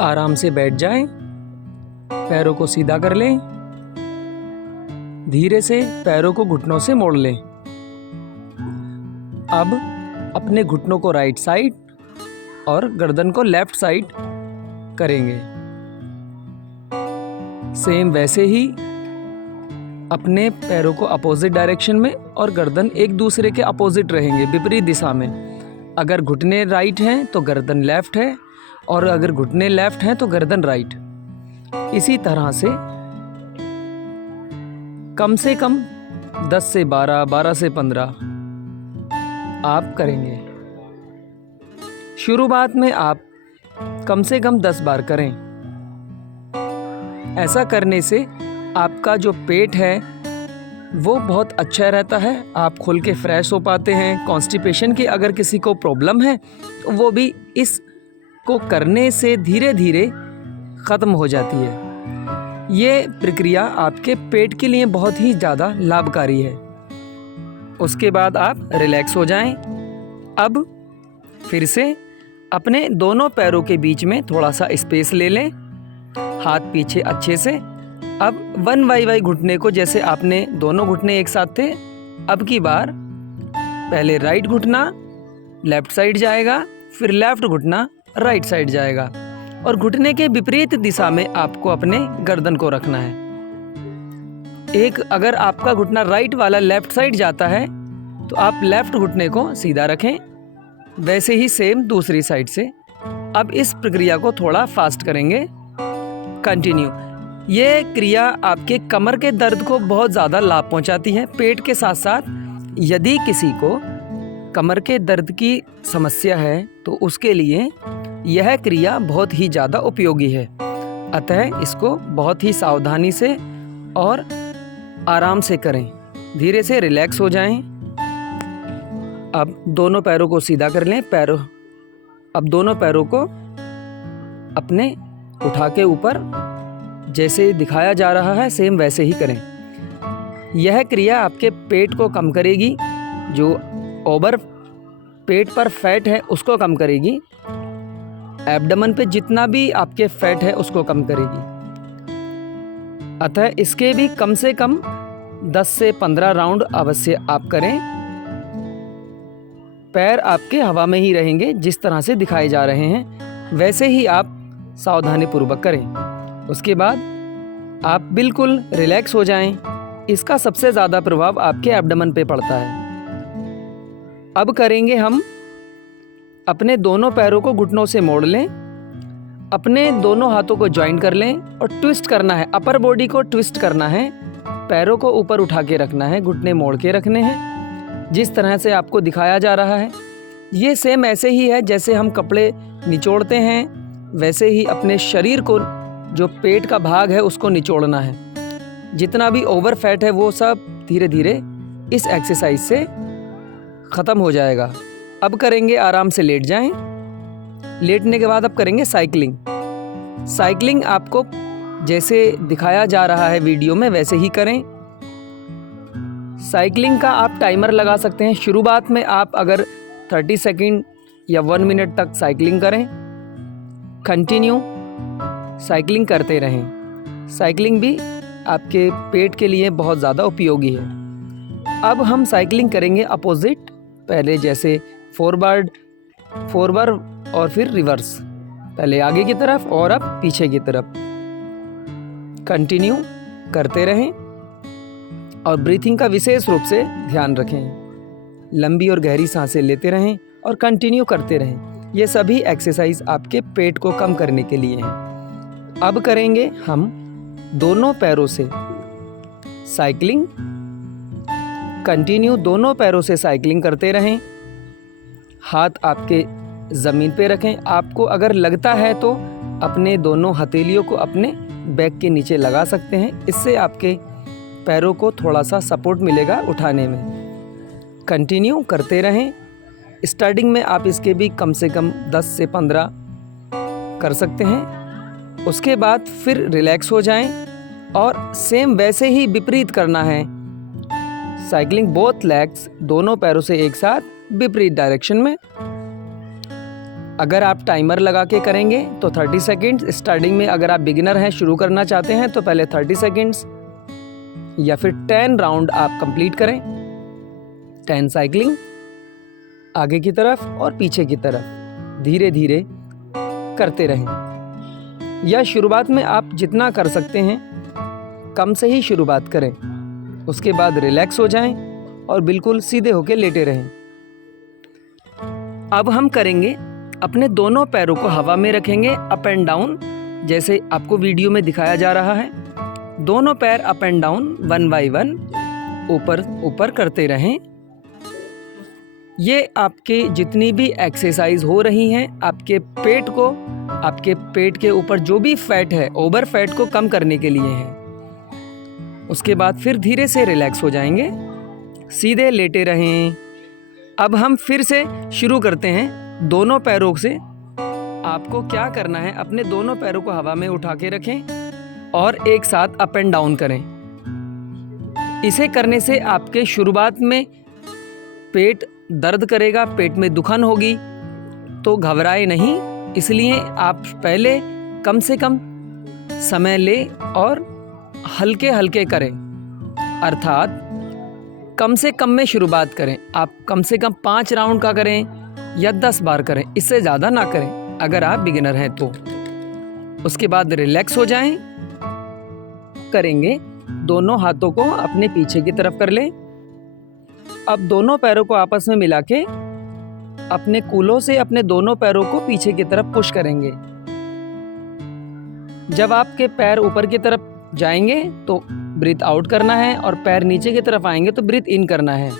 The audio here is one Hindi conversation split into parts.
आराम से बैठ जाएं, पैरों को सीधा कर लें, धीरे से पैरों को घुटनों से मोड़ लें। अब अपने घुटनों को राइट साइड और गर्दन को लेफ्ट साइड करेंगे। सेम वैसे ही अपने पैरों को अपोजिट डायरेक्शन में और गर्दन एक दूसरे के अपोजिट रहेंगे, विपरीत दिशा में। अगर घुटने राइट हैं तो गर्दन लेफ्ट है, और अगर घुटने लेफ्ट हैं तो गर्दन राइट। इसी तरह से कम 10 से 12, 12 से 15 आप करेंगे। शुरुआत में आप कम से कम 10 बार करें। ऐसा करने से आपका जो पेट है वो बहुत अच्छा रहता है, आप खुल के फ्रेश हो पाते हैं। कॉन्स्टिपेशन की अगर किसी को प्रॉब्लम है तो वो भी इसको करने से धीरे धीरे ख़त्म हो जाती है। ये प्रक्रिया आपके पेट के लिए बहुत ही ज़्यादा लाभकारी है। उसके बाद आप रिलैक्स हो जाएं। अब फिर से अपने दोनों पैरों के बीच में थोड़ा सा स्पेस ले लें, हाथ पीछे अच्छे से। अब 1 बाई 1 घुटने को, जैसे आपने दोनों घुटने एक साथ थे, अब की बार पहले राइट घुटना लेफ्ट साइड जाएगा, फिर लेफ्ट घुटना राइट साइड जाएगा, और घुटने के विपरीत दिशा में आपको अपने गर्दन को रखना है। अगर आपका घुटना राइट वाला लेफ्ट साइड जाता है तो आप लेफ्ट घुटने को सीधा रखें, वैसे ही सेम दूसरी साइड से। अब इस प्रक्रिया को थोड़ा फास्ट करेंगे। कंटिन्यू। ये क्रिया आपके कमर के दर्द को बहुत ज़्यादा लाभ पहुंचाती है। पेट के साथ साथ यदि किसी को कमर के दर्द की समस्या है तो उसके लिए यह क्रिया बहुत ही ज़्यादा उपयोगी है। अतः इसको बहुत ही सावधानी से और आराम से करें। धीरे से रिलैक्स हो जाएं। अब दोनों पैरों को सीधा कर लें। अब दोनों पैरों को अपने उठा के ऊपर जैसे दिखाया जा रहा है सेम वैसे ही करें। यह क्रिया आपके पेट को कम करेगी, जो ओवर पेट पर फैट है उसको कम करेगी, एब्डोमेन पे जितना भी आपके फैट है उसको कम करेगी। अतः इसके भी कम से कम 10 से 15 राउंड अवश्य आप करें। पैर आपके हवा में ही रहेंगे, जिस तरह से दिखाए जा रहे हैं वैसे ही आप सावधानी पूर्वक करें। उसके बाद आप बिल्कुल रिलैक्स हो जाएं। इसका सबसे ज़्यादा प्रभाव आपके एब्डोमेन पे पड़ता है। अब करेंगे हम, अपने दोनों पैरों को घुटनों से मोड़ लें, अपने दोनों हाथों को ज्वाइन कर लें और ट्विस्ट करना है। अपर बॉडी को ट्विस्ट करना है, पैरों को ऊपर उठा के रखना है, घुटने मोड़ के रखने हैं, जिस तरह से आपको दिखाया जा रहा है। ये सेम ऐसे ही है जैसे हम कपड़े निचोड़ते हैं, वैसे ही अपने शरीर को, जो पेट का भाग है उसको निचोड़ना है। जितना भी ओवर फैट है वो सब धीरे धीरे इस एक्सरसाइज से ख़त्म हो जाएगा। अब करेंगे, आराम से लेट जाएं। लेटने के बाद अब करेंगे साइकिलिंग। साइकिलिंग आपको जैसे दिखाया जा रहा है वीडियो में वैसे ही करें। साइकिलिंग का आप टाइमर लगा सकते हैं। शुरुआत में आप अगर 30 सेकंड या 1 मिनट तक साइकिलिंग करें, कंटिन्यू साइकिलिंग करते रहें। साइकिलिंग भी आपके पेट के लिए बहुत ज़्यादा उपयोगी है। अब हम साइकिलिंग करेंगे अपोजिट, पहले जैसे फॉरवर्ड और फिर रिवर्स, पहले आगे की तरफ और अब पीछे की तरफ। कंटिन्यू करते रहें और ब्रीथिंग का विशेष रूप से ध्यान रखें। लंबी और गहरी सांसें लेते रहें और कंटिन्यू करते रहें। ये सभी एक्सरसाइज आपके पेट को कम करने के लिए हैं। अब करेंगे हम दोनों पैरों से साइकिलिंग। कंटिन्यू दोनों पैरों से साइकिलिंग करते रहें। हाथ आपके ज़मीन पे रखें। आपको अगर लगता है तो अपने दोनों हथेलियों को अपने बैक के नीचे लगा सकते हैं। इससे आपके पैरों को थोड़ा सा सपोर्ट मिलेगा उठाने में। कंटिन्यू करते रहें। स्टार्टिंग में आप इसके भी कम से कम 10 से 15 कर सकते हैं। उसके बाद फिर रिलैक्स हो जाएं और सेम वैसे ही विपरीत करना है। साइकिलिंग बोथ लेग्स, दोनों पैरों से एक साथ विपरीत डायरेक्शन में। अगर आप टाइमर लगा के करेंगे तो 30 सेकंड्स। स्टार्टिंग में अगर आप बिगिनर हैं, शुरू करना चाहते हैं, तो पहले 30 सेकंड्स या फिर 10 राउंड आप कंप्लीट करें। 10 साइकिलिंग आगे की तरफ और पीछे की तरफ धीरे धीरे करते रहें। या शुरुआत में आप जितना कर सकते हैं कम से ही शुरुआत करें। उसके बाद रिलैक्स हो जाएं और बिल्कुल सीधे होकर लेटे रहें। अब हम करेंगे, अपने दोनों पैरों को हवा में रखेंगे अप एंड डाउन, जैसे आपको वीडियो में दिखाया जा रहा है। दोनों पैर अप एंड डाउन 1 बाय 1 ऊपर ऊपर करते रहें। ये आपके जितनी भी एक्सरसाइज हो रही हैं, आपके पेट के ऊपर जो भी फैट है, ओवर फैट को कम करने के लिए है। उसके बाद फिर धीरे से रिलैक्स हो जाएंगे, सीधे लेटे रहें। अब हम फिर से शुरू करते हैं दोनों पैरों से। आपको क्या करना है, अपने दोनों पैरों को हवा में उठा के रखें और एक साथ अप एंड डाउन करें। इसे करने से आपके शुरुआत में पेट दर्द करेगा, पेट में दुखन होगी, तो घबराए नहीं। इसलिए आप पहले कम से कम समय ले और हल्के हल्के करें, अर्थात कम से कम में शुरुआत करें। आप कम से कम 5 राउंड का करें या 10 बार करें, इससे ज़्यादा ना करें अगर आप बिगिनर हैं तो। उसके बाद रिलैक्स हो जाएं। करेंगे, दोनों हाथों को अपने पीछे की तरफ कर लें। अब दोनों पैरों को आपस में मिला के अपने कूल्हों से अपने दोनों पैरों को पीछे की तरफ पुश करेंगे। जब आपके पैर ऊपर की तरफ जाएंगे तो ब्रीथ आउट करना है और पैर नीचे की तरफ आएंगे तो ब्रीथ इन करना है।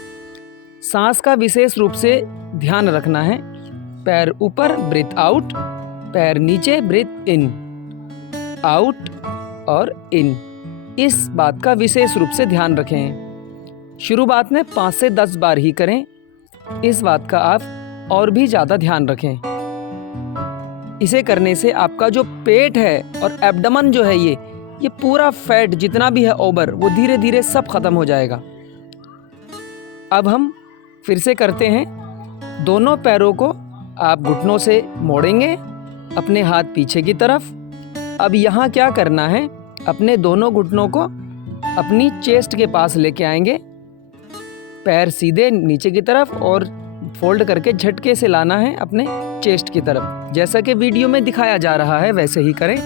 सांस का विशेष रूप से ध्यान रखना है। पैर ऊपर ब्रीथ आउट, पैर नीचे ब्रीथ इन, आउट और इन। इस बात का विशेष रूप से ध्यान रखें। शुरुआत में 5 से 10 बार ही करें। इस बात का आप और भी ज़्यादा ध्यान रखें। इसे करने से आपका जो पेट है और एब्डोमेन जो है, ये पूरा फैट जितना भी है ओवर, वो धीरे धीरे सब खत्म हो जाएगा। अब हम फिर से करते हैं। दोनों पैरों को आप घुटनों से मोड़ेंगे, अपने हाथ पीछे की तरफ। अब यहाँ क्या करना है, अपने दोनों घुटनों को अपनी चेस्ट के पास लेके आएंगे, पैर सीधे नीचे की तरफ और फोल्ड करके झटके से लाना है अपने चेस्ट की तरफ। जैसा कि वीडियो में दिखाया जा रहा है वैसे ही करें।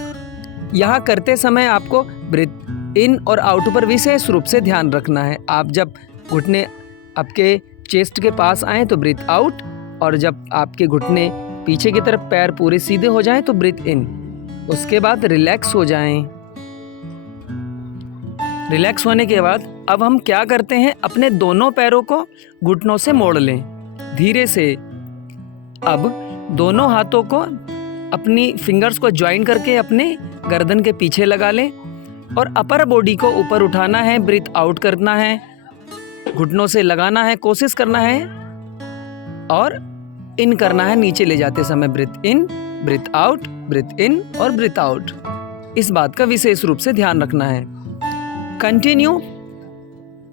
यहाँ करते समय आपको ब्रीथ इन और आउट पर विशेष रूप से ध्यान रखना है। आप जब घुटने आपके चेस्ट के पास आएँ तो ब्रीथ आउट, और जब आपके घुटने पीछे की तरफ पैर पूरे सीधे हो जाएं तो ब्रीथ इन। उसके बाद रिलैक्स हो जाएं। रिलैक्स होने के बाद अब हम क्या करते हैं, अपने दोनों पैरों को घुटनों से मोड़ लें धीरे से। अब दोनों हाथों को अपनी फिंगर्स को ज्वाइन करके अपने गर्दन के पीछे लगा लें और अपर बॉडी को ऊपर उठाना है, ब्रीथ आउट करना है, घुटनों से लगाना है, कोशिश करना है और इन करना है नीचे ले जाते समय। ब्रीथ इन, ब्रीथ आउट, ब्रीथ इन और ब्रीथ आउट। इस बात का विशेष रूप से ध्यान रखना है। कंटिन्यू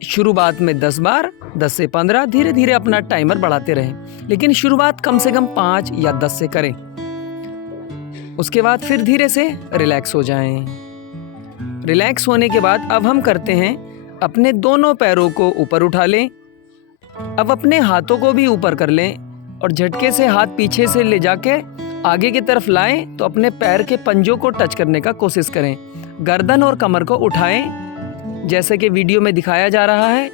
शुरुआत में 10 बार, 10 से 15, धीरे धीरे अपना टाइमर बढ़ाते रहें, लेकिन शुरुआत कम से कम 5 या 10 से करें। उसके बाद फिर धीरे से रिलैक्स हो जाएं। रिलैक्स होने के बाद अब हम करते हैं, अपने दोनों पैरों को ऊपर उठा लें। अब अपने हाथों को भी ऊपर कर लें और झटके से हाथ पीछे से ले जाके आगे की तरफ लाएं तो अपने पैर के पंजों को टच करने का कोशिश करें। गर्दन और कमर को उठाएं जैसे कि वीडियो में दिखाया जा रहा है।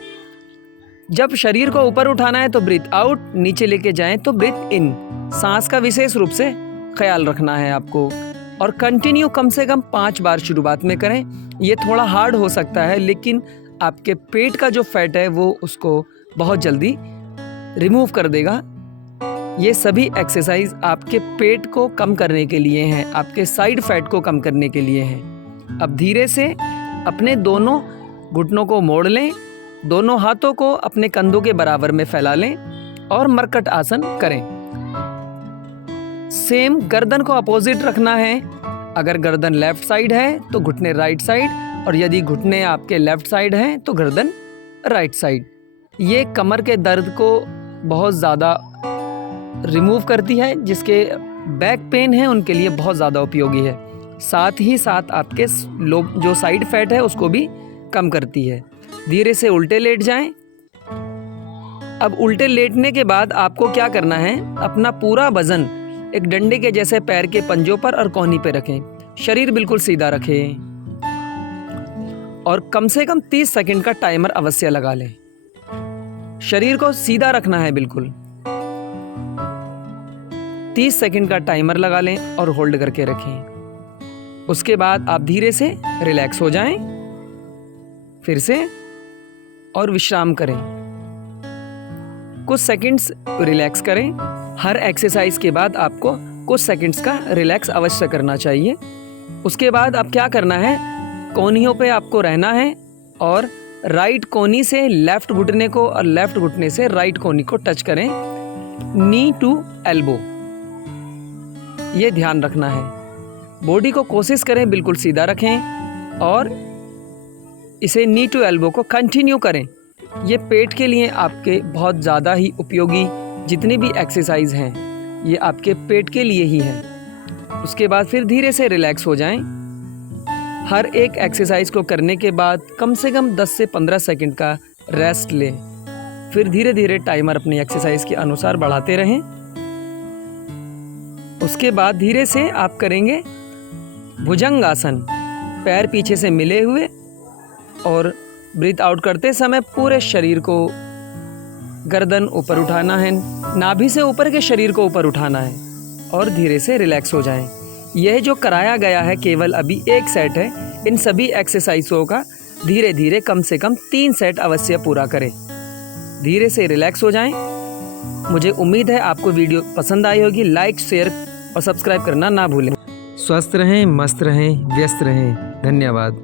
जब शरीर को ऊपर उठाना है तो ब्रीथ आउट, नीचे लेके जाएं तो ब्रीथ इन। सांस का विशेष रूप से ख्याल रखना है आपको और कंटिन्यू कम से कम 5 बार शुरुआत में करें। ये थोड़ा हार्ड हो सकता है, लेकिन आपके पेट का जो फैट है वो उसको बहुत जल्दी रिमूव कर देगा। ये सभी एक्सरसाइज आपके पेट को कम करने के लिए हैं, आपके साइड फैट को कम करने के लिए हैं। अब धीरे से अपने दोनों घुटनों को मोड़ लें, दोनों हाथों को अपने कंधों के बराबर में फैला लें और मरकट आसन करें। सेम गर्दन को अपोजिट रखना है। अगर गर्दन लेफ्ट साइड है तो घुटने राइट साइड, और यदि घुटने आपके लेफ्ट साइड हैं तो गर्दन राइट साइड। ये कमर के दर्द को बहुत ज़्यादा रिमूव करती है, जिसके बैक पेन है उनके लिए बहुत ज़्यादा उपयोगी है। साथ ही साथ आपके जो साइड फैट है उसको भी कम करती है। धीरे से उल्टे लेट जाएं। अब उल्टे लेटने के बाद आपको क्या करना है, अपना पूरा वजन एक डंडे के जैसे पैर के पंजों पर और कोहनी पे रखें। शरीर बिल्कुल सीधा रखें और कम से कम 30 सेकंड का टाइमर अवश्य लगा लें। शरीर को सीधा रखना है बिल्कुल। 30 सेकंड का टाइमर लगा लें और होल्ड करके रखें। उसके बाद आप धीरे से रिलैक्स हो जाएं, फिर से और विश्राम करें। कुछ सेकंड्स रिलैक्स करें। हर एक्सरसाइज के बाद आपको कुछ सेकंड्स का रिलैक्स अवश्य करना चाहिए। उसके बाद अब क्या करना है, कोहनियों पे आपको रहना है और राइट कोहनी से लेफ्ट घुटने को और लेफ्ट घुटने से राइट कोहनी को टच करें। नी टू एल्बो, ये ध्यान रखना है। बॉडी को कोशिश करें बिल्कुल सीधा रखें और इसे नी टू एल्बो को कंटिन्यू करें। ये पेट के लिए आपके बहुत ज़्यादा ही उपयोगी जितनी भी एक्सरसाइज हैं ये आपके पेट के लिए ही है। उसके बाद फिर धीरे से रिलैक्स हो जाएं। हर एक एक्सरसाइज को करने के बाद कम से कम 10 से 15 सेकंड का रेस्ट लें। फिर धीरे धीरे टाइमर अपनी एक्सरसाइज के अनुसार बढ़ाते रहें। उसके बाद धीरे से आप करेंगे भुजंगासन, पैर पीछे से मिले हुए और ब्रीथ आउट करते समय पूरे शरीर को, गर्दन ऊपर उठाना है, नाभि से ऊपर के शरीर को ऊपर उठाना है और धीरे से रिलैक्स हो जाएं। यह जो कराया गया है केवल अभी एक सेट है। इन सभी एक्सरसाइजों का धीरे धीरे कम से कम 3 सेट अवश्य पूरा करें। धीरे से रिलैक्स हो जाएं। मुझे उम्मीद है आपको वीडियो पसंद आई होगी। लाइक, शेयर और सब्सक्राइब करना ना भूलें। स्वस्थ रहें, मस्त रहें, व्यस्त रहें। धन्यवाद।